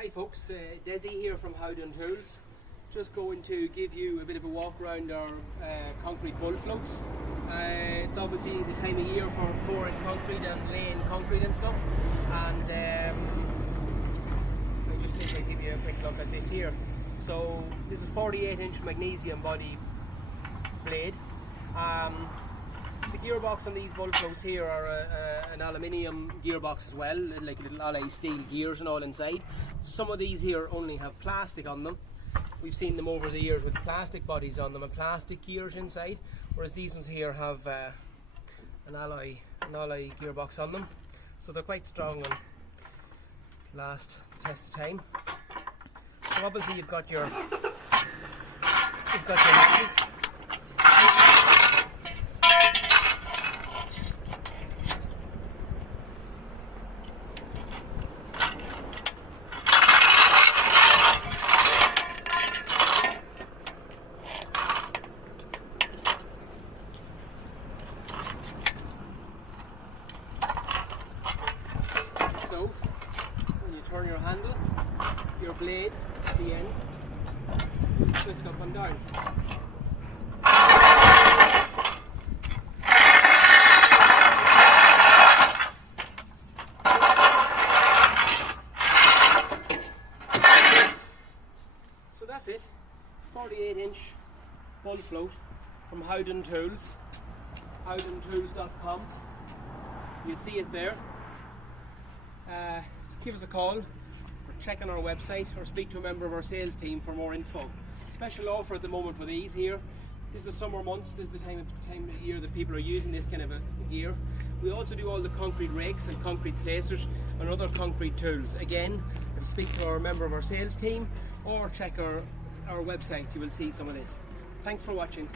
Hi folks, Desi here from Howden Tools. Just going to give you a bit of a walk around our concrete bull floats. It's obviously the time of year for pouring concrete and laying concrete and stuff. And I just think I'll give you a quick look at this here. So this is a 48-inch magnesium body blade. The gearbox on these bull floats here are an aluminium gearbox as well, like little alloy steel gears and all inside. Some of these here only have plastic on them. We've seen them over the years with plastic bodies on them and plastic gears inside, whereas these ones here have an alloy gearbox on them, so they're quite strong and last the test of time. So obviously you've got your nails. So, when you turn your handle, your blade at the end will twist up and down. So that's it, 48-inch bull float from Howden Tools, howdentools.com. You'll see it there. Give us a call or check on our website or speak to a member of our sales team for more info. Special offer at the moment for these here. This is the summer months, this is the time of year that people are using this kind of a gear. We also do all the concrete rakes and concrete placers and other concrete tools. Again, if you speak to a member of our sales team or check our website, you will see some of this. Thanks for watching.